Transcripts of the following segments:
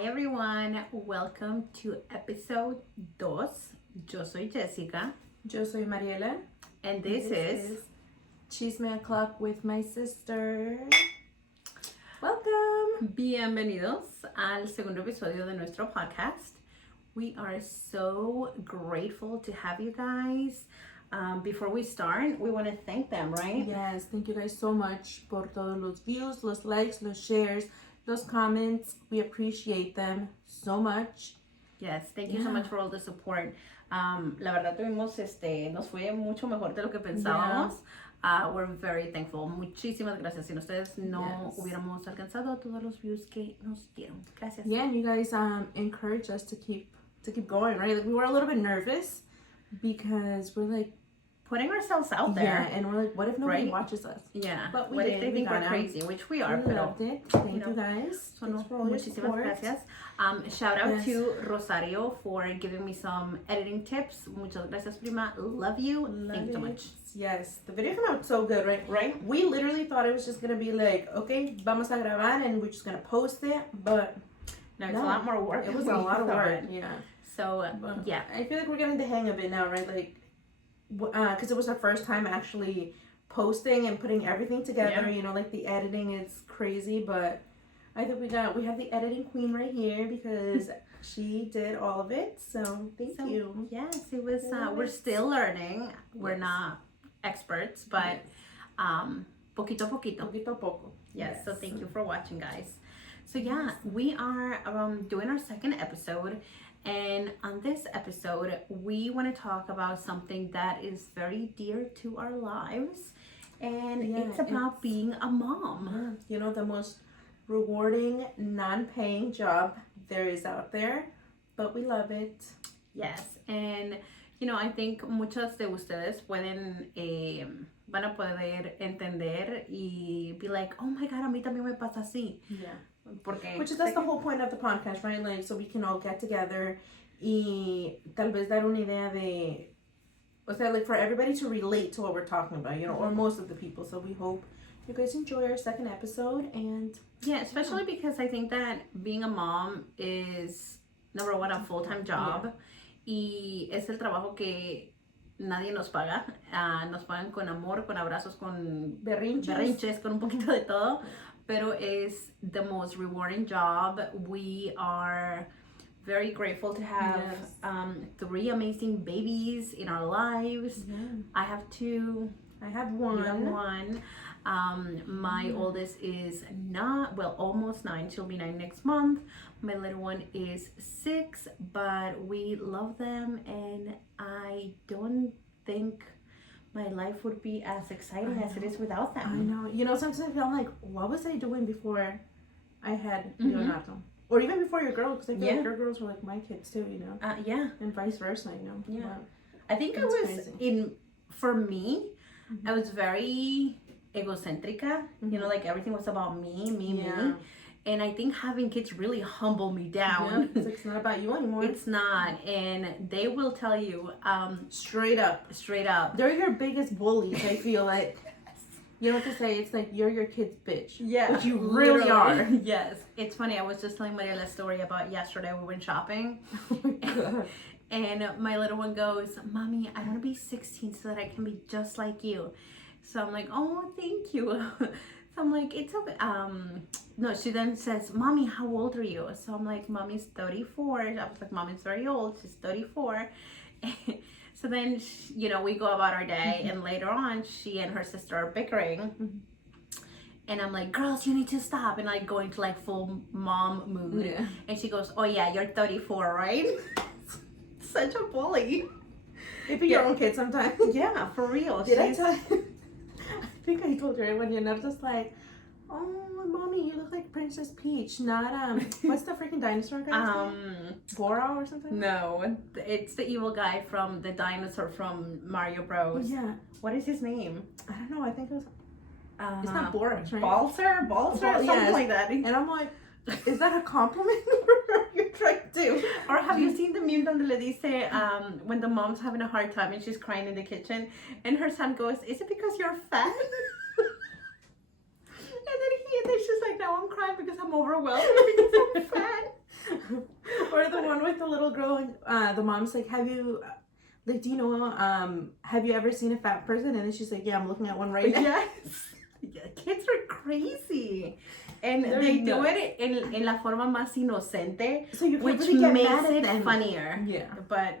Hi everyone, welcome to episode 2. Yo soy Jessica. Yo soy Mariela. And this is Chisme O'Clock with my sister. Welcome. Bienvenidos al segundo episodio de nuestro podcast. We are so grateful to have you guys. Before we start, we want to thank them, right? Yes, thank you guys so much por todos los views, los likes, los shares, los comments. We appreciate them so much. Yes, thank you so much for all the support. La verdad tuvimos, nos fue mucho mejor de lo que pensábamos. We're very thankful. Muchísimas gracias. Sin ustedes no hubiéramos alcanzado todos los views que nos dieron. Gracias. Yeah, and you guys encouraged us to keep going, right? Like we were a little bit nervous because we're like putting ourselves out there. Yeah, and we're like, what if nobody watches us? Yeah. But what if they think we're crazy? Which we are. We loved it. Thank you guys. Thanks for all your support. Gracias. Shout out to Rosario for giving me some editing tips. Muchas gracias, prima. Love you. Thank you so much. Yes, the video came out so good, right? Right? We literally thought it was just gonna be like, okay, vamos a grabar and we're just gonna post it, but no, it's a lot more work. It was a lot of work. Yeah. So yeah, I feel like we're getting the hang of it now, right? Like, because it was our first time actually posting and putting everything together. Yeah. You know, like the editing is crazy, but I think we have the editing queen right here because she did all of it. So thank you. Yes, it was. We're still learning. We're not experts, but poquito a poquito. Poquito a poco. Yes. So thank you for watching, guys. So yeah, we are doing our second episode. And on this episode, we want to talk about something that is very dear to our lives. And it's about being a mom. Yeah. You know, the most rewarding, non-paying job there is out there. But we love it. Yes. And, you know, I think muchas de ustedes van a poder entender y be like, oh my God, a mí también me pasa así. Yeah. That's the whole point of the podcast, right? Like, so we can all get together y tal vez dar una idea de, o sea, like for everybody to relate to what we're talking about, you know, or most of the people. So we hope you guys enjoy our second episode and yeah, especially because I think that being a mom is number one, a full-time job y es el trabajo que nadie nos paga. Nos pagan con amor, con abrazos, con berrinches, con un poquito de todo. Pero is the most rewarding job. We are very grateful to have 3 amazing babies in our lives. Yeah. I have 2. I have 1. You have 1. My oldest is almost 9. She'll be 9 next month. My little one is 6, but we love them, and I don't think my life would be as exciting as it is without them. I know. You know, sometimes I feel like, what was I doing before I had Leonardo? Or even before your girl, because I feel like your girls were like my kids too, you know? Yeah. And vice versa, you know? Yeah. Wow. I think I was, for me, I was very egocentrica. You know, like everything was about me. And I think having kids really humbled me down. Yeah, it's not about you anymore. It's not. And they will tell you straight up. They're your biggest bullies, I feel like. You know what to say? It's like, you're your kid's bitch. Yeah. Which you really are. Yes. It's funny. I was just telling Mariela a story about yesterday. We went shopping. Oh my God. And my little one goes, Mommy, I want to be 16 so that I can be just like you. So I'm like, oh, thank you. So I'm like, it's okay. No, she then says, Mommy, how old are you? So I'm like, Mommy's 34. I was like, Mommy's very old. She's 34. So then, you know, we go about our day. And later on, she and her sister are bickering. And I'm like, girls, you need to stop. And I go into like full mom mood. Yeah. And she goes, oh yeah, you're 34, right? Such a bully. It be your own kid sometimes. Yeah, for real. Did I tell you? I think I told you right when you're just like, oh, Mommy, you look like Princess Peach, not what's the freaking dinosaur guy's name? Goro or something? No, it's the evil guy from the dinosaur from Mario Bros. Yeah. What is his name? I don't know. I think it was. It's not Borax, right? Balser, something like that. And I'm like, is that a compliment or you're trying to? Or have you seen the meme donde le dice when the mom's having a hard time and she's crying in the kitchen and her son goes, is it because you're fat? And then she's like, no, I'm crying because I'm overwhelmed because I'm fat. the little girl, the mom's like, have you ever seen a fat person? And then she's like, yeah, I'm looking at one right now. Yes. Yeah, kids are crazy. And They're they do nuts. it in la forma más inocente, So you can't which really get makes mad at it them. funnier. Yeah. But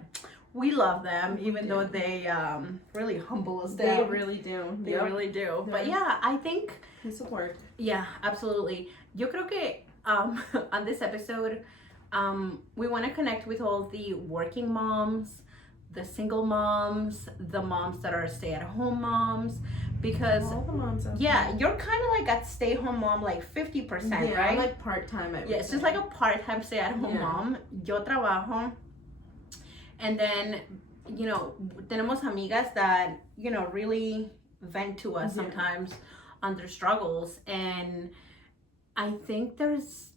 we love them, even Yeah. though they really humble us They down. really do. They really do. But Yeah. yeah, I think, Piece of work. yeah, absolutely. Yo creo que on this episode, we want to connect with all the working moms, the single moms, the moms that are stay-at-home moms, because All the moms out yeah, there. you're kind of like a stay-home mom, like 50%, Yeah, right? I'm like part-time. Yeah, it's just like a part-time stay-at-home Yeah. mom. Yo trabajo. And then, you know, tenemos amigas that, you know, really vent to us Yeah. sometimes on their struggles. And I think there's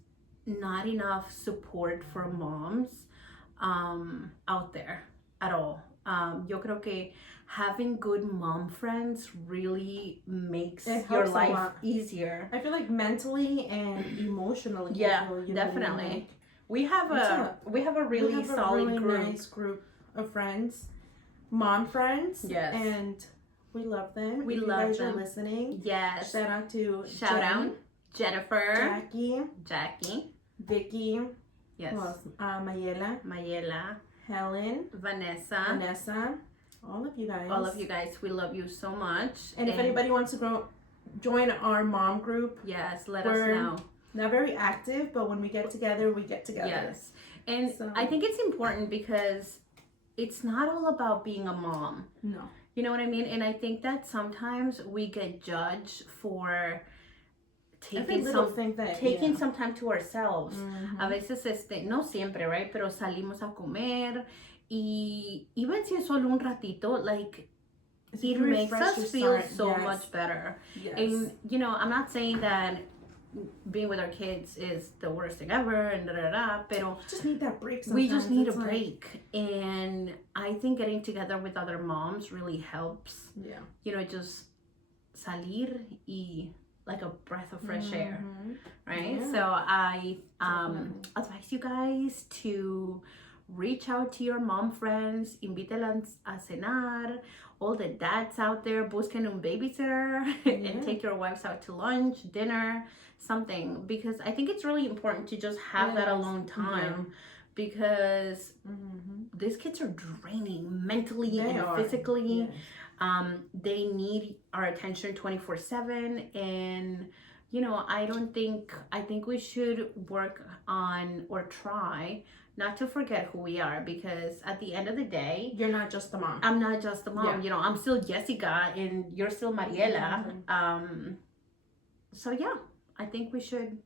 not enough support for moms out there at all. Yo creo que having good mom friends really makes It your helps a life lot. easier. I feel like mentally and emotionally. Yeah, I feel, you definitely. Know, like, We have a really we have solid a really group. nice group of friends, mom friends. Yes. And we love them. We if love you guys them. are listening. Yes. Shout out to Shout Jen, out Jennifer, Jackie, Jackie, Vicky, yes, who else? Mayela, Mayela, Helen, Vanessa, Vanessa, all of you guys. all of you guys. We love you so much. And if anybody wants to join our mom group, yes, let us we're know. not very active, but when we get together, we get together. Yes, and So- I think it's important because it's not all about being a mom. No. You know what I mean? And I think that sometimes we get judged for Every taking little thing that taking some time to ourselves. Mhm. A veces, no siempre, right? Pero salimos a comer y even si es solo un ratito, like, It's it to makes refresh us your feel start. so Yes. much better. Yes. And, you know, I'm not saying that being with our kids is the worst thing ever and da-da-da, pero We just need that break sometimes. we just need a It's like- break. And I think getting together with other moms really helps. Yeah. You know, just salir y like a breath of fresh air. Mhm. Right? Yeah. So I Definitely. advise you guys to reach out to your mom friends, invítelas a cenar. All the dads out there, busquen un babysitter Yeah. and take your wives out to lunch, dinner, something. Because I think it's really important to just have that Yes. alone time. Because Mhm. these kids are draining mentally They and are. physically. Yes. They need our attention 24/7, and you know, I think we should work on or try not to forget who we are, because at the end of the day, You're not just the mom. I'm not just the mom. Yeah. You know, I'm still Jessica and you're still Mariela. Exactly. So yeah, I think we should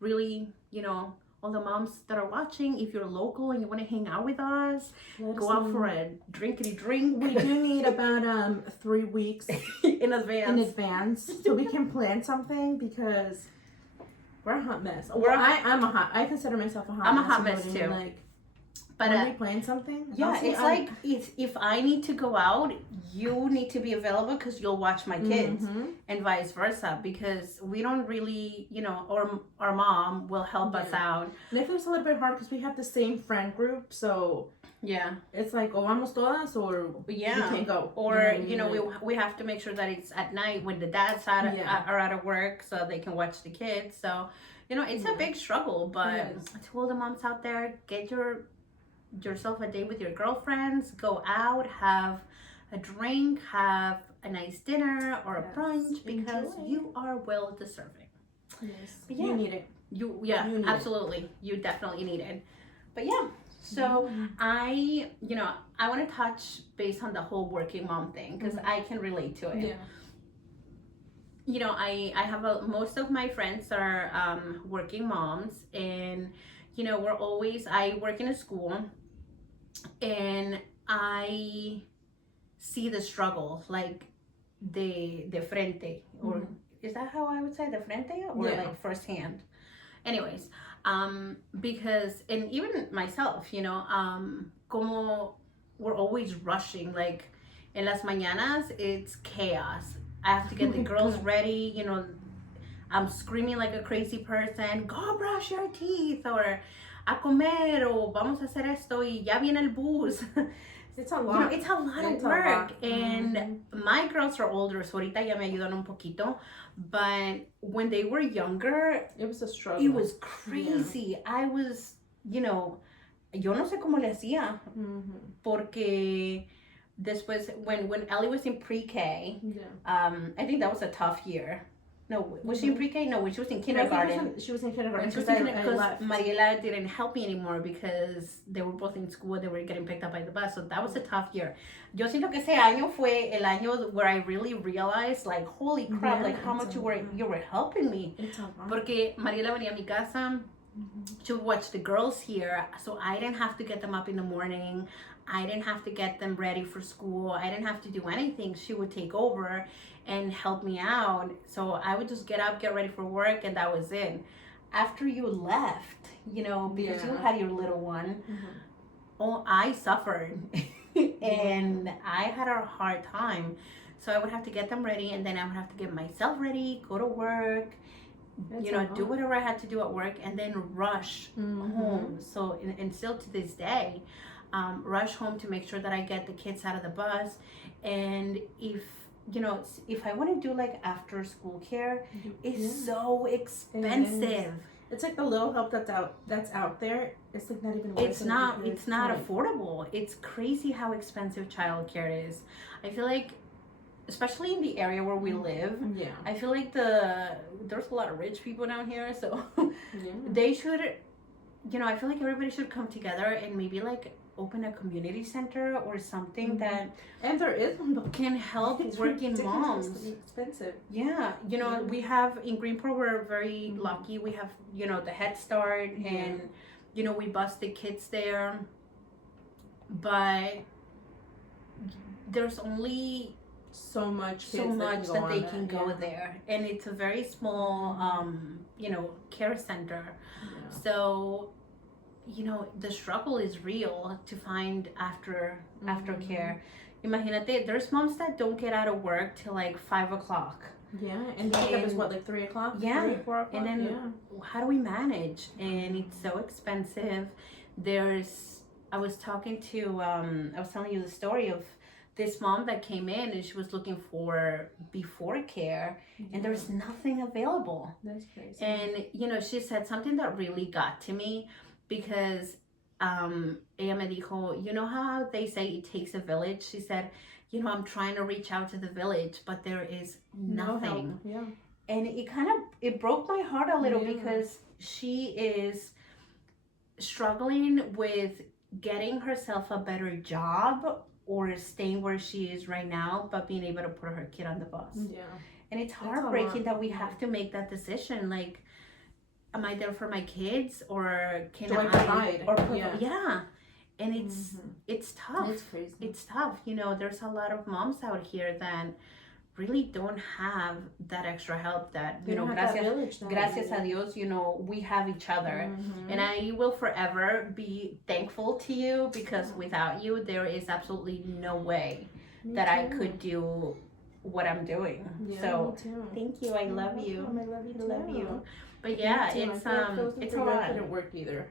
really, you know, all the moms that are watching, if you're local and you want to hang out with us, Let go us out know. for a drinkity drink. We do need about 3 weeks in advance. in advance so we can plan something, because we're a hot mess. We're a- I consider myself a hot I'm a mess. hot you know mess what I mean? too. Like, But when we plan something, yeah, I'll say it's I'm- like if I need to go out, you need to be available because you'll watch my kids, Mhm. and vice versa, because we don't really, you know, or our mom will help us Yeah. out. And I feel it's a little bit hard because we have the same friend group, so Yeah, it's like, oh, vamos todas, or yeah. we can't go. Or what I you know, mean? Like, we have to make sure that it's at night when the dads Yeah. are out of work so they can watch the kids. So you know, it's a Yeah. big struggle. But It is. to all the moms out there, get yourself a date with your girlfriends. Go out, have a drink, have a nice dinner or a Yes. brunch, because Enjoy. you are well deserving. yes. But yeah. You need it. You You need it. absolutely. You definitely need it. But yeah, so Mhm. I want to touch based on the whole working mom thing, because Mhm. I can relate to it. Yeah. You know, I have most of my friends are working moms, and you know, I work in a school, and I see the struggle, like de frente, or Mhm. is that how I would say, de frente, or Yeah. like firsthand? Anyways, because, and even myself, you know, como we're always rushing, like en las mañanas, it's chaos. I have to get the girls ready, you know, I'm screaming like a crazy person, go brush your teeth, or a comer o vamos a hacer esto y ya viene el bus. It's a You know, lot. it's a lot of It's a work. lot. And Mhm. my girls are older, so ahorita ya me ayudan un poquito. But when they were younger, It was a struggle. it was crazy. I was, you know, yo no sé cómo le hacía. Mhm. Porque después, when Ellie was in pre-K, Yeah. I think that was a tough year. No, was she in Mhm. pre-K? No, when she was in No, I think kindergarten. she was in kindergarten She was because thinking I because left. Mariela didn't help me anymore because they were both in school. They were getting picked up by the bus, so that was a tough year. Yo siento que ese año fue el año where I really realized, like, holy crap, Yeah, like how it's much a you were helping me. It's a lot. Porque Mariela venía a mi casa. Mhm. She would watch the girls here, so I didn't have to get them up in the morning. I didn't have to get them ready for school. I didn't have to do anything. She would take over and help me out. So I would just get up, get ready for work, and that was it. After you left, you know, because you Yeah. had your little one, Mhm. oh, I suffered. And I had a hard time. So I would have to get them ready, and then I would have to get myself ready, go to work, It's you know, a do lot. whatever I had to do at work, and then rush Mhm. home. So, and still to this day, rush home to make sure that I get the kids out of the bus. And if, you know, if I want to do like after school care, it's Yeah. so expensive. It's like the little help that's out there. It's like not even worth It's it not because it's not like, affordable. It's crazy how expensive childcare is. I feel like, especially in the area where we live, Yeah. I feel like there's a lot of rich people down here, so Yeah. they should, you know, I feel like everybody should come together and maybe like open a community center or something Mhm. that And there is one, but can help it's working moms. ridiculously expensive. Yeah, you know, Yeah. we have in Greenport, we're very Mhm. lucky. We have, you know, the Head Start, Yeah. and you know, we bus the kids there, but there's only So much so kids much that that they on can that, go yeah. there, and it's a very small you know, care center. Yeah. So, you know, the struggle is real to find aftercare. Imagínate, there's moms that don't get out of work till like 5 o'clock. Yeah, and pick up is And- what, like 3 o'clock? Yeah, 3, 4 o'clock? and then yeah. how do we manage? And it's so expensive. I was talking to I was telling you the story of this mom that came in, and she was looking for before care, and there's nothing available. That's crazy. And you know, she said something that really got to me, because ella me dijo, you know how they say it takes a village? She said, you know, I'm trying to reach out to the village, but there is No help. nothing. Yeah. And it broke my heart a little, Yeah. because she is struggling with getting herself a better job or staying where she is right now, but being able to put her kid on the bus. Yeah. And it's That's a heartbreaking lot. that we have to make that decision. Like, am I there for my kids, or can Do I provide? or Yeah. And it's Mhm. it's tough. It's crazy. It's tough. You know, there's a lot of moms out here that really don't have that extra help that, They you know, don't have that gracias village now. gracias a Dios, you know, we have each other. Mhm. And I will forever be thankful to you, because without you, there is absolutely no way Me that I too. could do what I'm doing. Yeah, So me too. thank you. I love you. I love you I love too. you. But yeah, Me too. it's I feel like those it's three a I lot. couldn't work either.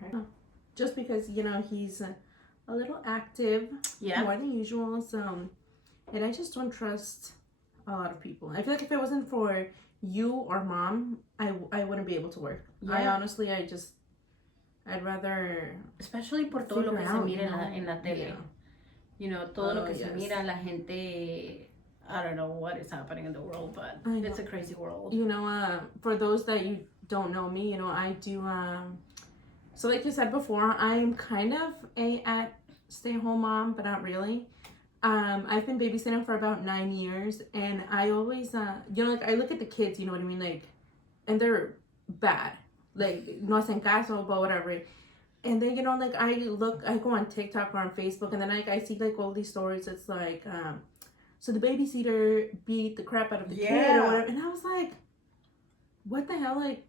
Just because, you know, he's a little active, Yeah. more than usual. So, and I just don't trust a lot of people. I feel like if it wasn't for you or mom, I wouldn't be able to work. I Yeah. honestly, I'd rather Especially por todo lo que figure se out, mira you know? en la tele. Yeah. You know, todo lo que se yes. mira, la gente, I don't know what is happening in the world, but I know. it's a crazy world. You know, for those that you don't know me, you know, I do, so like you said before, I'm kind of a stay-at-home mom, but not really. I've been babysitting for about 9 years, and I always, you know, like, I look at the kids, you know what I mean, like, and they're bad, like, no hacen caso, but whatever. And then, you know, like, I go on TikTok or on Facebook, and then I see, like, all these stories. It's like, so the babysitter beat the crap out of the kid or whatever. And I was like, what the hell? Like,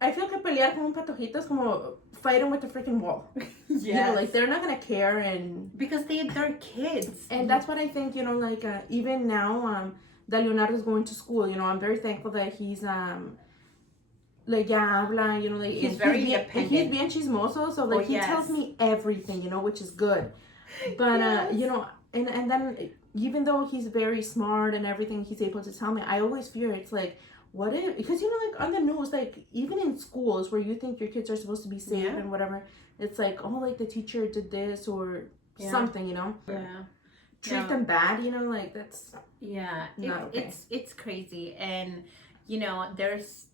I feel que pelear con un patojito es como fighting with the freaking wall. You know, like, they're not gonna care, and because they're kids. and that's what I think, you know, like, even now, that Leonardo's going to school, you know, I'm very thankful that he's like, ya habla, you know, like, He's very independent. He's bien chismoso, so, like, he yes. tells me everything, you know, which is good. But, Yes. you know, and then, even though he's very smart and everything he's able to tell me, I always fear it's like, what if, because, you know, like, on the news, like, even in schools where you think your kids are supposed to be safe Yeah. and whatever, it's like, oh, like, the teacher did this or something, you know? Yeah. Treat them bad, you know, like, that's not okay. It's crazy. And, you know, there's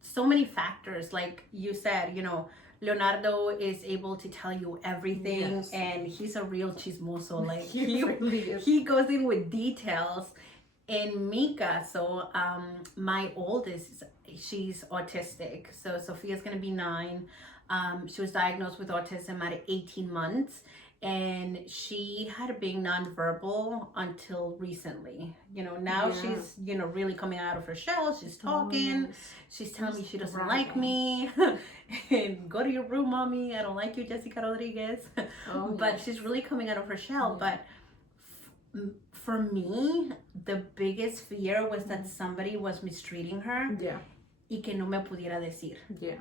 so many factors. Like you said, you know, Leonardo is able to tell you everything, Yes. and he's a real chismoso. Like, He really is. he goes in with details. And Mika, so my oldest, she's autistic. So Sophia's gonna be 9. She was diagnosed with autism at 18 months, and she had been nonverbal until recently. You know, now she's, you know, really coming out of her shell. She's talking. She's telling me she doesn't like me. And go to your room, mommy. I don't like you, Jessica Rodriguez. But she's really coming out of her shell. But for me, the biggest fear was that somebody was mistreating her. Yeah. Y que no me pudiera decir. Yeah.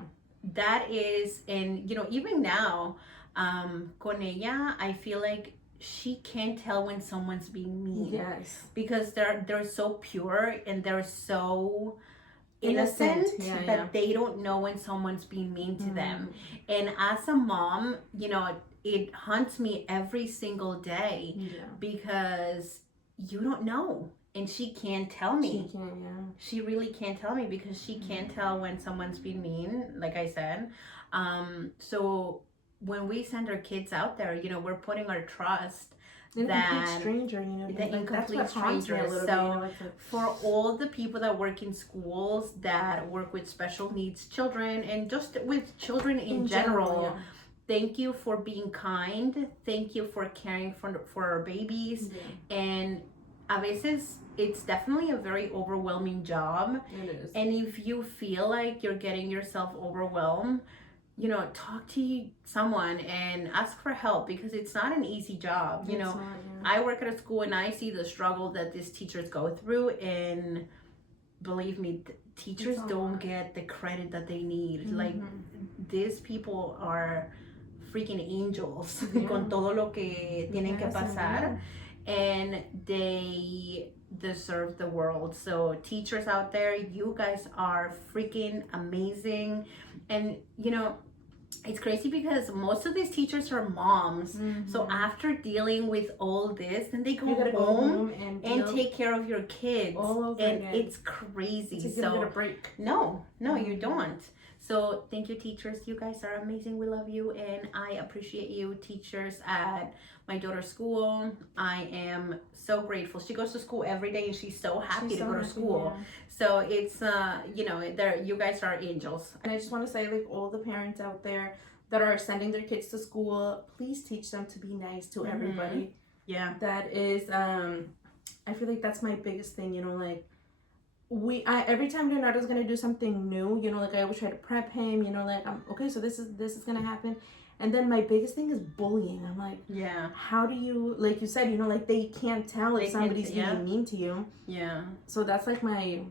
That is, and you know, even now, con ella, I feel like she can't tell when someone's being mean. Yes. Because they're so pure and they're so innocent that they don't know when someone's being mean to them. And as a mom, you know, it haunts me every single day because you don't know. And she can't tell me. She can, She really can't tell me because she can't tell when someone's being mean, like I said. So when we send our kids out there, you know, we're putting our trust in a complete stranger, you know, the incomplete stranger. So for all the people that work in schools, that work with special needs children, and just with children in general, thank you for being kind. Thank you for caring for our babies. And a veces it's definitely a very overwhelming job. It is. And if you feel like you're getting yourself overwhelmed, you know, talk to someone and ask for help, because it's not an easy job. You know, I work at a school and I see the struggle that these teachers go through, and believe me, teachers don't get the credit that they need. Like, these people are freaking angels con todo lo que tienen que pasar, and they deserve the world. So teachers out there, you guys are freaking amazing. And you know, it's crazy because most of these teachers are moms. So after dealing with all this, then they go home and take care of your kids. And it's crazy. So you don't get a break. No, you don't. So thank you, teachers. You guys are amazing. We love you, and I appreciate you, teachers at my daughter's school. I am so grateful. She goes to school every day, and she's so happy to go to school. So it's you know, you guys are angels. And I just want to say, like, all the parents out there that are sending their kids to school, please teach them to be nice to everybody. Yeah. That is, I feel like that's my biggest thing. You know, like, every time Leonardo's gonna do something new, you know, like, I always try to prep him, you know, like, okay, so this is gonna happen. And then my biggest thing is bullying. I'm like, how do you, like you said, you know, like, they can't tell if somebody's being mean to you. So that's like my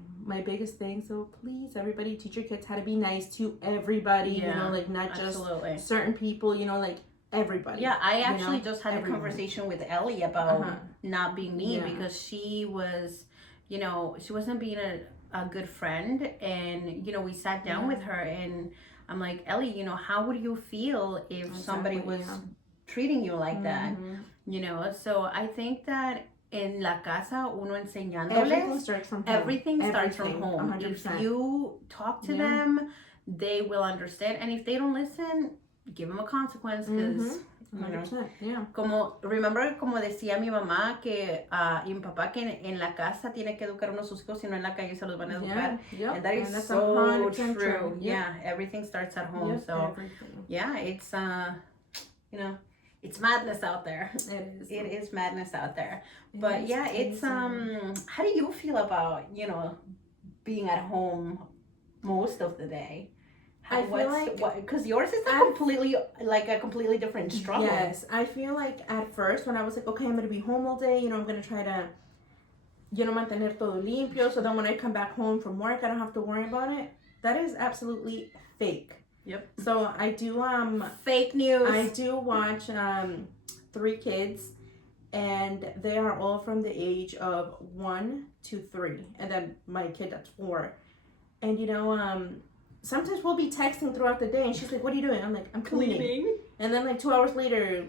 biggest thing. So please, everybody, teach your kids how to be nice to everybody, you know, like, not just certain people, you know, like, everybody. I actually just had a conversation with Ellie about not being mean, because she was, you know, she wasn't being a good friend. And, you know, we sat down with her, and I'm like, Ellie, you know, how would you feel if somebody was treating you like that? You know, so I think that en la casa, uno enseñándoles, everything starts from home. Everything starts from home. 100%. If you talk to them, they will understand. And if they don't listen, give them a consequence, because... 100%, Como decía mi mamá que y mi papá, que en la casa tiene que educar uno a sus hijos, si no en la calle se los van a educar. And that is so true. Everything starts at home. So it's you know, it's madness out there. It is madness out there. But it's how do you feel about, you know, being at home most of the day? I feel like, because yours is a completely different struggle. Yes, I feel like at first when I was like, okay, I'm gonna be home all day, you know, I'm gonna try to, you know, mantener todo limpio, so then when I come back home from work, I don't have to worry about it. That is absolutely fake. Yep. So I do fake news. I do watch 3 kids, and they are all from the age of 1 to 3, and then my kid that's 4. And sometimes we'll be texting throughout the day, and she's like, "What are you doing?" I'm like, "I'm cleaning." And then like 2 hours later,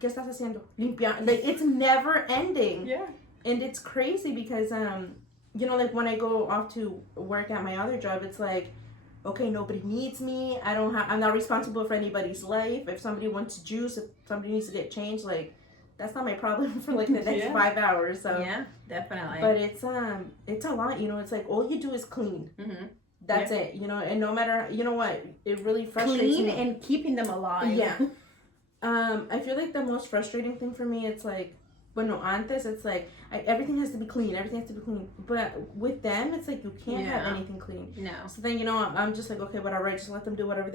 ¿qué estás haciendo? Limpiando. Like it's never ending. Yeah. And it's crazy because like when I go off to work at my other job, it's like, okay, nobody needs me. I'm not responsible for anybody's life. If somebody wants juice, if somebody needs to get changed, like that's not my problem for like the next 5 hours. So yeah, definitely. But it's a lot. It's like all you do is clean. Mm-hmm. That's it. And no matter what, it really frustrates me. And keeping them alive. Yeah. I feel like the most frustrating thing for me, it's like, antes, it's like everything has to be clean. Everything has to be clean. But with them, it's like you can't have anything clean. No. So then I'm just like, okay, whatever. I just let them do whatever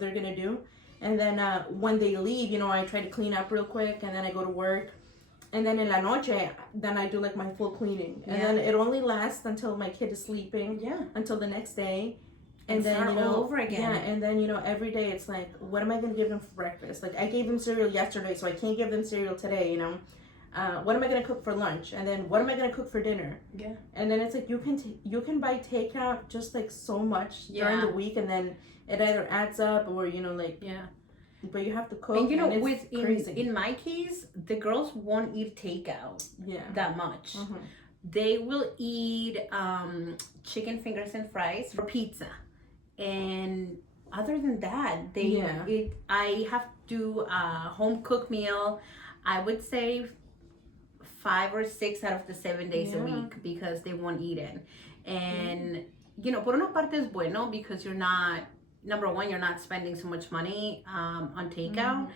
they're gonna do. And then when they leave, I try to clean up real quick, and then I go to work. And then in la noche, then I do like my full cleaning. And then it only lasts until my kid is sleeping. Yeah. Until the next day. And then, start all over again. Yeah, and then, every day it's like, what am I going to give them for breakfast? Like, I gave them cereal yesterday, so I can't give them cereal today, what am I going to cook for lunch? And then what am I going to cook for dinner? Yeah. And then it's like, you can buy takeout just, like, so much during the week, and then it either adds up or, Yeah. But you have to cook. And crazy. in my case, the girls won't eat takeout that much. Mm-hmm. They will eat chicken fingers and fries or pizza. And other than that, I have to do a home cooked meal. I would say 5 or 6 out of the 7 days a week, because they won't eat it. And por una parte es bueno, because you're not, number one, you're not spending so much money on takeout,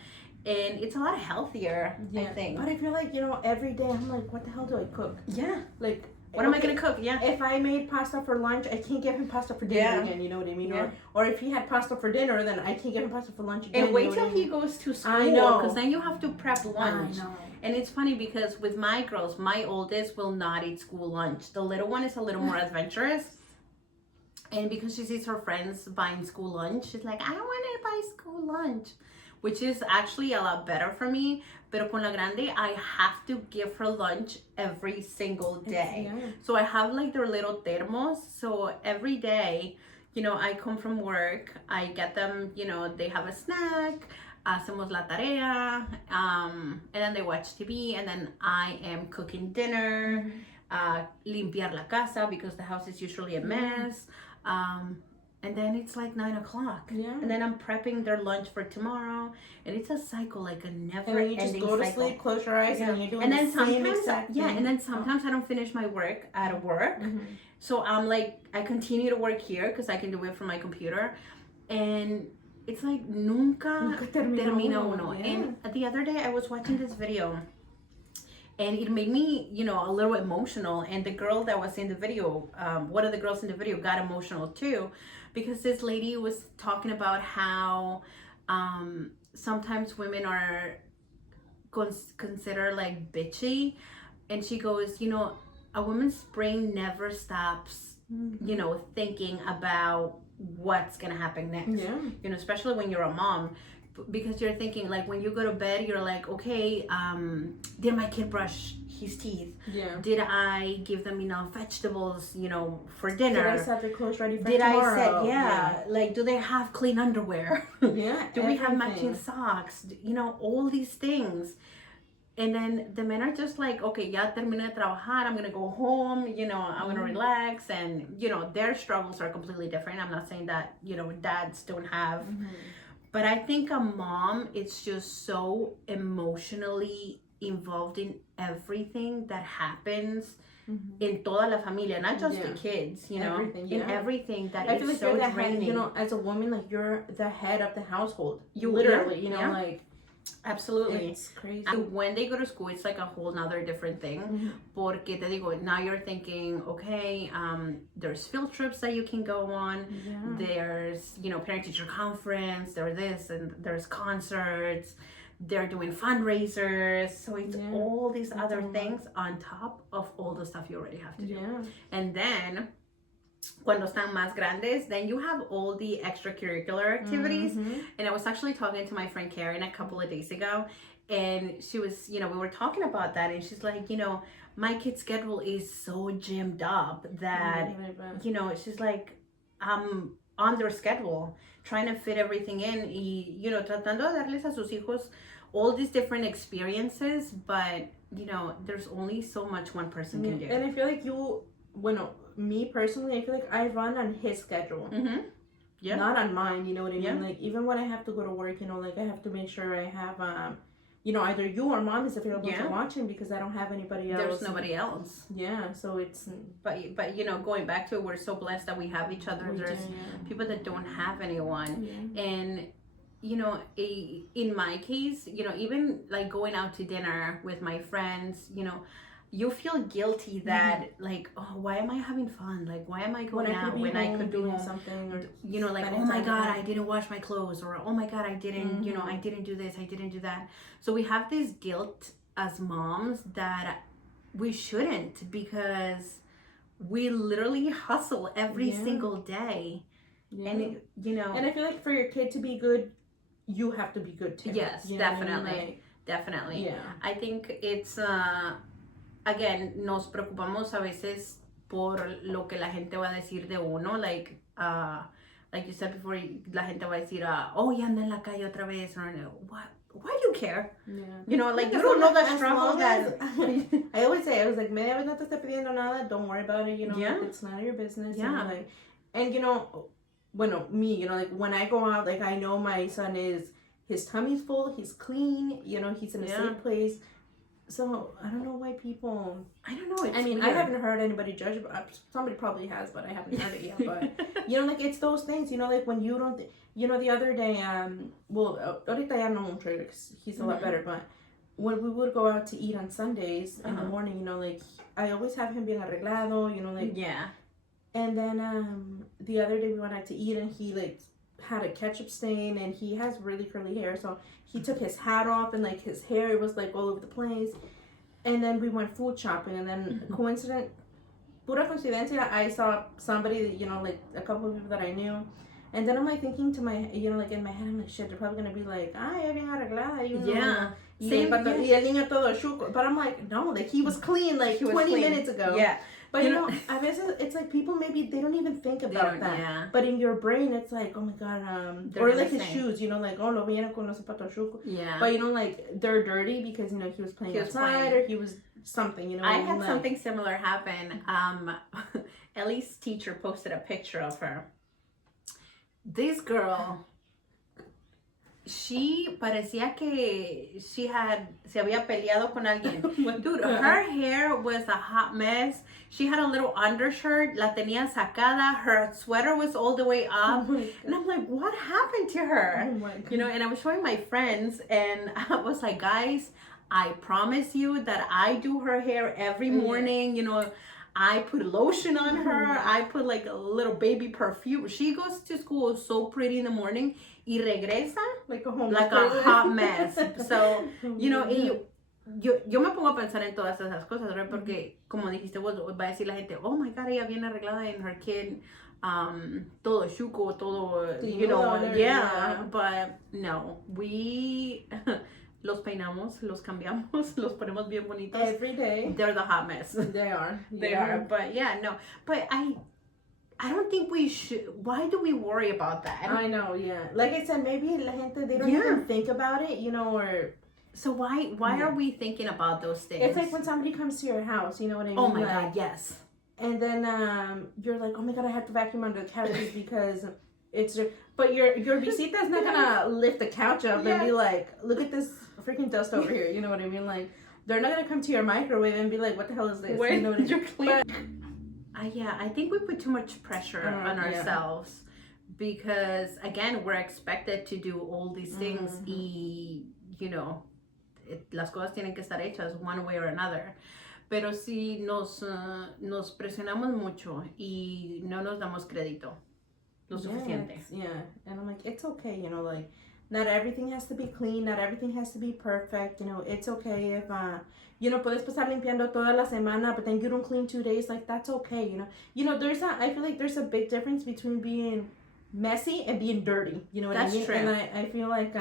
and it's a lot healthier, I think. But I feel like, every day I'm like, what the hell do I cook? Yeah. Like, what am I gonna cook? Yeah. If I made pasta for lunch, I can't give him pasta for dinner again. You know what I mean? Yeah. Or if he had pasta for dinner, then I can't give him pasta for lunch again. And wait till he goes to school. I know. Because then you have to prep lunch. I know. And it's funny because with my girls, my oldest will not eat school lunch. The little one is a little more adventurous. And because she sees her friends buying school lunch, she's like, I don't want to buy school lunch, which is actually a lot better for me. Pero con la grande, I have to give her lunch every single day. Yeah. So I have like their little thermos. So every day, I come from work, I get them, they have a snack, hacemos la tarea, and then they watch TV, and then I am cooking dinner, limpiar la casa, because the house is usually a mess. And then it's like 9 o'clock. Yeah. And then I'm prepping their lunch for tomorrow. And it's a cycle, like a never ending cycle. And you just go to cycle. sleep, close your eyes, and you're doing and then the same sometimes, exact thing. and then sometimes I don't finish my work at work. So I'm like, I continue to work here because I can do it from my computer. And it's like, nunca termina uno. Yeah. And the other day I was watching this video, and it made me, a little emotional. And the girl that was in the video, one of the girls in the video got emotional too, because this lady was talking about how sometimes women are considered like bitchy. And she goes, a woman's brain never stops, thinking about what's going to happen next. Yeah. Especially when you're a mom. Because you're thinking, like, when you go to bed, you're like, okay, did my kid brush his teeth? Yeah. Did I give them enough vegetables, for dinner? Did I set their clothes ready for tomorrow? Like, do they have clean underwear? Yeah. Do we have matching socks? All these things. And then the men are just like, okay, ya terminé de trabajar, I'm gonna go home, I'm gonna relax. And, their struggles are completely different. I'm not saying that, dads don't have. But I think a mom is just so emotionally involved in everything that happens in toda la familia, not just the kids, everything, in everything that I feel like so you're draining. head, as a woman, like you're the head of the household. You literally, like. Absolutely. It's crazy. When they go to school, it's like a whole nother different thing. Porque te digo, now you're thinking, okay, there's field trips that you can go on. Yeah. There's, parent-teacher conference. There's this, and there's concerts. They're doing fundraisers. So it's all these other things on top of all the stuff you already have to do. Yeah. And then cuando están más grandes, then you have all the extracurricular activities. And I was actually talking to my friend Karen a couple of days ago, and she was, we were talking about that, and she's like, my kid's schedule is so jammed up that, she's like, I'm on their schedule, trying to fit everything in, y, tratando de darles a sus hijos all these different experiences, but, there's only so much one person can do. And I feel like me personally, I feel like I run on his schedule. Yeah. Not on mine, you know what I mean? Like, even when I have to go to work, like, I have to make sure I have, either you or mom is available to watch him because I don't have anybody else. There's nobody else. Yeah, so it's... But going back to it, we're so blessed that we have each other. There's people that don't have anyone. Yeah. And, in my case, even, like, going out to dinner with my friends, you feel guilty that like, oh, why am I having fun? Like, why am I going out when I could do something? Or, like, oh my God, I didn't wash my clothes, or oh my God, I didn't, I didn't do this, I didn't do that. So we have this guilt as moms that we shouldn't, because we literally hustle every single day. And it, and I feel like for your kid to be good, you have to be good too. Yes, definitely. Definitely. Yeah. I think it's again, nos preocupamos a veces por lo que la gente va a decir de uno, like you said before, la gente va a decir, oh, ya anda en la calle otra vez, or what? Why do you care? Yeah. Like, you don't know the struggle that... I always say, I was like, media vez no te está pidiendo nada, don't worry about it, Yeah. Like, it's none of your business. Yeah. And me, like, when I go out, like, I know my son his tummy's full, he's clean, he's in a safe place. So, I don't know why people... I don't know. It's weird. I haven't heard anybody judge. Somebody probably has, but I haven't heard it yet. But, like, it's those things, like, when you don't... the other day, ahorita ya no mucho, because he's a lot better, but when we would go out to eat on Sundays in the morning, like, I always have him being arreglado, like... Yeah. And then, the other day we went out to eat, and he, like, had a ketchup stain, and he has really curly hair, so he took his hat off, and, like, his hair was, like, all over the place. And then we went food shopping, and then pura coincidencia, I saw somebody that, like, a couple of people that I knew. And then I'm, like, thinking to my, like, in my head, I'm like, shit, they're probably gonna be like, ay, bien arreglada, Yeah. Y el niño todo chuco. But I'm like, no, like, he was clean, like, 20 minutes ago. Yeah. But, a veces, it's like, people maybe, they don't even think about that. Yeah. But in your brain, it's like, oh my God, or like his shoes, like, oh, lo vieron con los zapatos chuco. Yeah. But, like, they're dirty because, he was playing outside, or he was something, I had something similar happen. Ellie's teacher posted a picture of her. This girl, she parecía que se había peleado con alguien. Dude, her hair was a hot mess. She had a little undershirt, la tenía sacada. Her sweater was all the way up. And I'm like, what happened to her? Oh my God. And I was showing my friends, and I was like, guys, I promise you that I do her hair every morning. I put lotion on her. I put like a little baby perfume. She goes to school so pretty in the morning y regresa like a hot mess. So, yo me pongo a pensar en todas esas cosas, right? Porque, como dijiste vos, va a decir la gente, oh my God, ella viene arreglada, and her kid, todo chuco, todo, yeah. But no, we... Los peinamos, los cambiamos, los ponemos bien bonitos. Every day. They're the hot mess. They are. They are. But yeah, no. But I don't think we should. Why do we worry about that? I know, yeah. Like I said, maybe la gente, they don't even think about it, or... So why are we thinking about those things? It's like when somebody comes to your house, you know what I mean? Oh my God, yes. And then you're like, oh my God, I have to vacuum under the couches because it's... But your visita is not gonna lift the couch up and be like, look at this freaking dust over here, you know what I mean? Like, they're not gonna come to your microwave and be like, what the hell is this? Wait, you know what I mean? You're clean. Yeah, I think we put too much pressure on ourselves because, again, we're expected to do all these things y, las cosas tienen que estar hechas one way or another. Pero si nos presionamos mucho y no nos damos crédito lo suficiente. Yeah, and I'm like, it's okay, like, not everything has to be clean, not everything has to be perfect. You know, it's okay if you know, puedes pasar limpiando toda la semana, but then you don't clean 2 days. Like, that's okay. You know, I feel like there's a big difference between being messy and being dirty. You know what I mean? True. And I feel like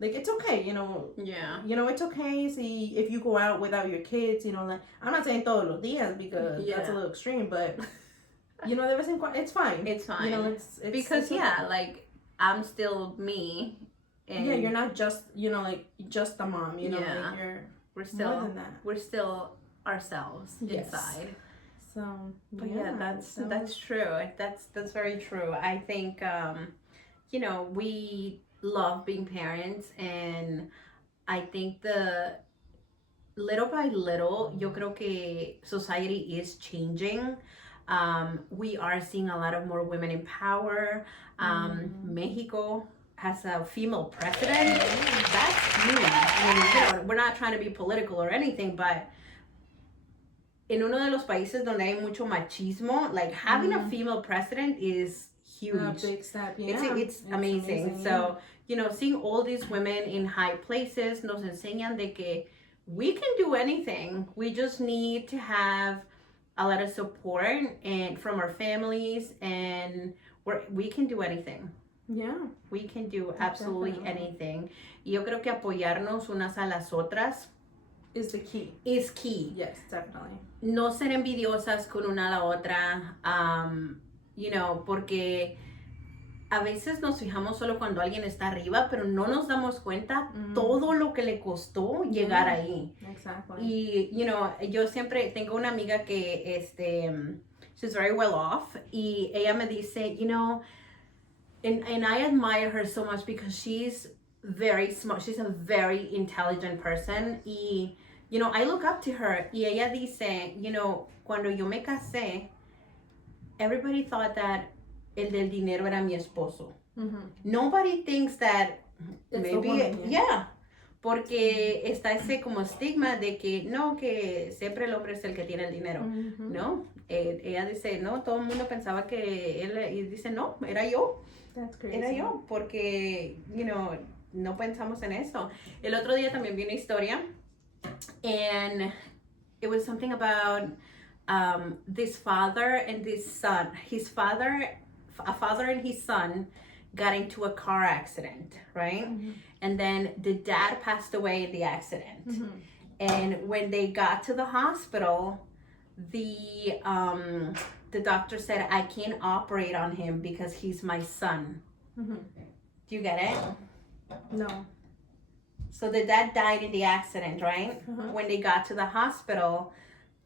it's okay. Yeah. You know, it's okay. See, if you go out without your kids, you know, like, I'm not saying todos los días because that's a little extreme, but you know, de vez en cuando, it's fine. It's fine. You know, it's because it's okay. like I'm still me. And Yeah, you're not just, you know, like just a mom. You know, Yeah. like you're we're still more than that. we're still ourselves Yes. inside. So, But yeah, that's true. That's very true. I think you know, we love being parents, and I think the little by little, yo creo que society is changing. We are seeing a lot of more women in power. Mexico has a female president. That's huge. I mean, you know, we're not trying to be political or anything, but en uno de los países donde hay mucho machismo, like having a female president is huge. A big step, yeah. It's amazing. So, you know, seeing all these women in high places nos enseñan de que we can do anything. We just need to have a lot of support and from our families, and we can do anything. Yeah. We can do absolutely anything. Y yo creo que apoyarnos unas a las otras is the key. Is key. Yes, definitely. No ser envidiosas con una a la otra, you know, porque a veces nos fijamos solo cuando alguien está arriba, pero no nos damos cuenta todo lo que le costó llegar ahí. Exactly. Y, you know, yo siempre tengo una amiga que, she's very well off, y ella me dice, you know, and I admire her so much because she's very smart. She's a very intelligent person, y, you know, I look up to her, y ella dice, you know, cuando yo me casé, everybody thought that el del dinero era mi esposo. Nobody thinks that it's maybe, woman, yeah. Porque está ese como estigma de que no, que siempre el hombre es el que tiene el dinero. No, ella dice, no, todo el mundo pensaba que él, y dice, no, era yo. That's crazy. Era yo, porque, you know, no pensamos en eso. El otro día también vi una historia, and it was something about this father and this son. A father and his son got into a car accident, right? And then the dad passed away in the accident. And when they got to the hospital, the doctor said, I can't operate on him because he's my son. Do you get it? No. So the dad died in the accident, right? When they got to the hospital,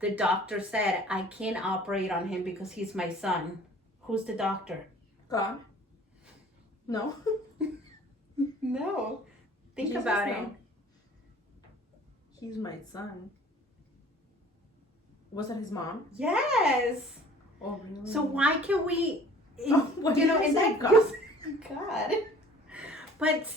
the doctor said, I can't operate on him because he's my son. Who's the doctor? God. No. No. Think Jesus, about no. it. He's my son. Was that his mom? Yes. Oh, really? So why can we, what you did know, you in say? that God. God. But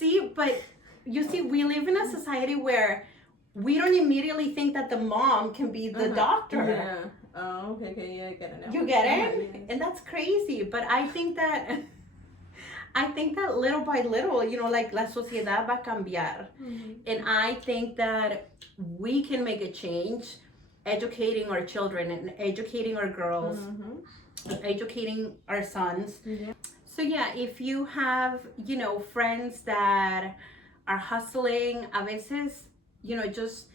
you see, we live in a society where we don't immediately think that the mom can be the doctor. Yeah. Oh, okay, yeah, I get it now. You get it? Yeah, yes. And that's crazy. But I think that little by little, you know, like la sociedad va a cambiar. And I think that we can make a change educating our children and educating our girls, educating our sons. Yeah. So yeah, if you have, you know, friends that are hustling, a veces, you know, just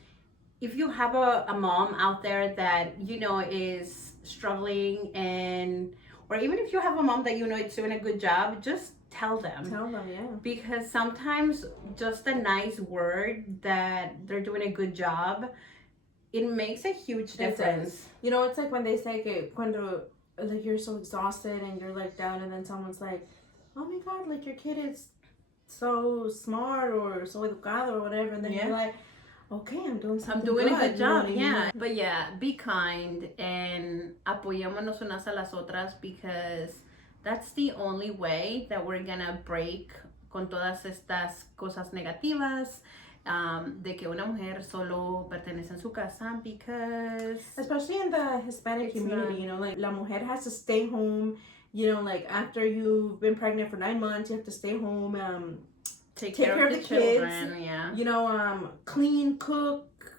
if you have a mom out there that, you know, is struggling, and or even if you have a mom that, you know, is doing a good job, just tell them. Tell them, yeah. Because sometimes just a nice word that they're doing a good job, it makes a huge difference. You know, it's like when they say que cuando, like, you're so exhausted and you're like down, and then someone's like, oh my God, like your kid is so smart or so educado or whatever, and then you're like, okay, I'm doing something I'm doing a good job, you know, yeah. But yeah, be kind and apoyémonos unas a las otras, because that's the only way that we're gonna break con todas estas cosas negativas, de que una mujer solo pertenece en su casa, because especially in the Hispanic community, you know, like la mujer has to stay home, you know, like after you've been pregnant for 9 months, you have to stay home, take care of the children. Yeah. You know, clean, cook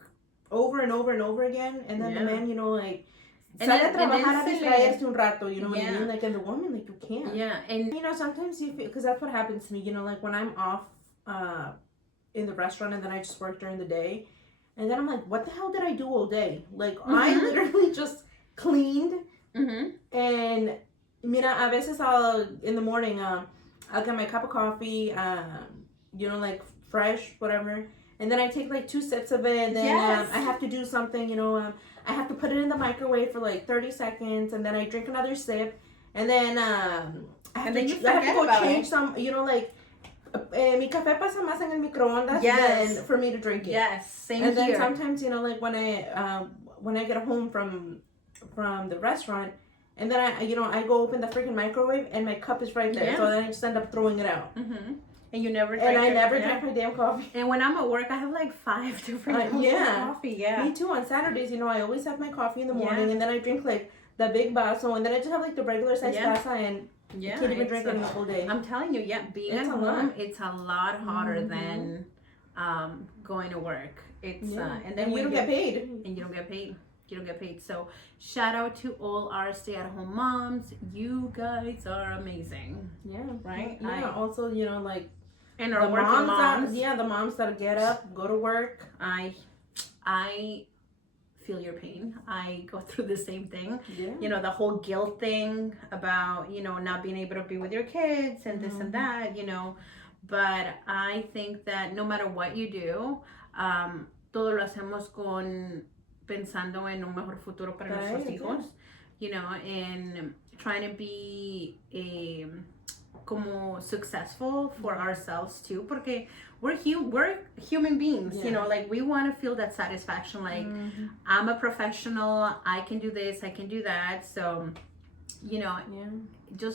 over and over and over again. And then the man, you know, like, And sale a then trabajar a se le- distraerse un rato, you know what I Yeah. mean? Like, and the woman, like, you can't. Yeah, and You know, sometimes you feel, because that's what happens to me, you know, like when I'm off in the restaurant and then I just work during the day. And then I'm like, what the hell did I do all day? Like, I literally just cleaned. And, mira, a veces in the morning, I'll get my cup of coffee, you know, like fresh, whatever. And then I take like 2 sips of it. And then I have to do something, you know, I have to put it in the microwave for like 30 seconds. And then I drink another sip. And then I have to go change some, you know, like, mi café pasa más en el microondas than for me to drink it. Yes, same and here. then sometimes, you know, like when I get home from the restaurant, and then I go open the freaking microwave and my cup is right there. Yeah. So then I just end up throwing it out. And you never drink And I it, never drink my damn coffee. And when I'm at work, I have like 5 different cups of coffee. Yeah. Me too. On Saturdays, you know, I always have my coffee in the morning, Yeah. and then I drink like the big vaso, and then I just have like the regular size taza, and Yeah, you can't even drink it in the whole day. I'm telling you, being It's at a home, lot. it's a lot harder than going to work. It's and then you don't get paid. And you don't get paid. You don't get paid. So shout out to all our stay-at-home moms. You guys are amazing. Yeah. Right? Yeah. Also, you know, like And the our working moms. the moms that get up, go to work. I feel your pain. I go through the same thing. Yeah. You know, the whole guilt thing about, you know, not being able to be with your kids and this and that, you know. But I think that no matter what you do, todo lo hacemos pensando en un mejor futuro para nuestros hijos, you know, and trying to be como successful for ourselves too, porque we're human beings, you know, like we want to feel that satisfaction, like I'm a professional, I can do this, I can do that, so you know,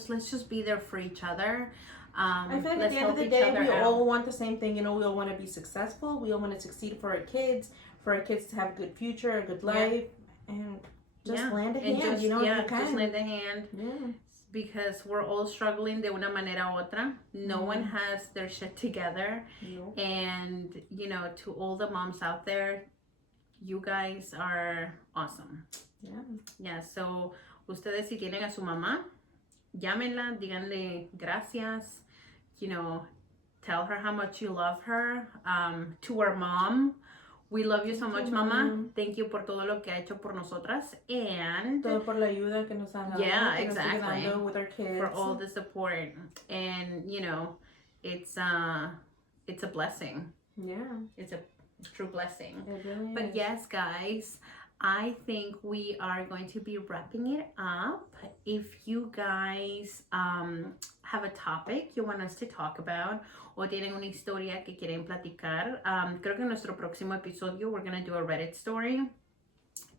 let's just be there for each other. I feel like at the end of the day, we all want the same thing, you know, we all want to be successful, we all want to succeed for our kids to have a good future, a good life, and just lend a hand, you know, if you can. Just lend a hand. Because we're all struggling de una manera u otra. No one has their shit together. No. And, you know, to all the moms out there, you guys are awesome. Yeah, so ustedes si tienen a su mamá, llámenla, díganle gracias, you know, tell her how much you love her. To our mom, we love you so much, Mama. Thank you por todo lo que ha hecho por nosotras. And todo por la ayuda que nos han dado, exactly. with our kids. For all the support. And, you know, it's a blessing. Yeah. It's a true blessing. It really But is. yes, guys, I think we are going to be wrapping it up. If you guys have a topic you want us to talk about, o tienen una historia que quieren platicar, creo que en nuestro próximo episodio we're going to do a Reddit story.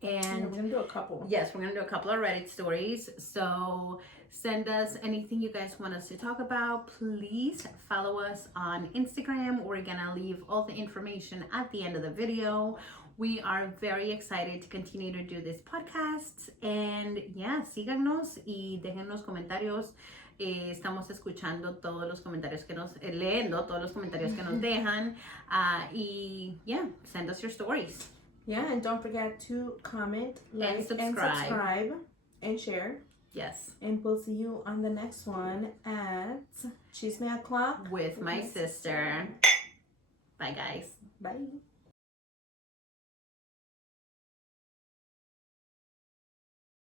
And we're going to do a couple. Yes, we're going to do a couple of Reddit stories. So send us anything you guys want us to talk about. Please follow us on Instagram. We're going to leave all the information at the end of the video. We are very excited to continue to do this podcast. And yeah, síganos y déjenos comentarios. Estamos escuchando todos los comentarios que leyendo todos los comentarios que nos dejan. Y yeah, send us your stories. Yeah, and don't forget to comment, like, and subscribe and share. Yes. And we'll see you on the next one at Chisme O'Clock with my sister. Bye, guys. Bye.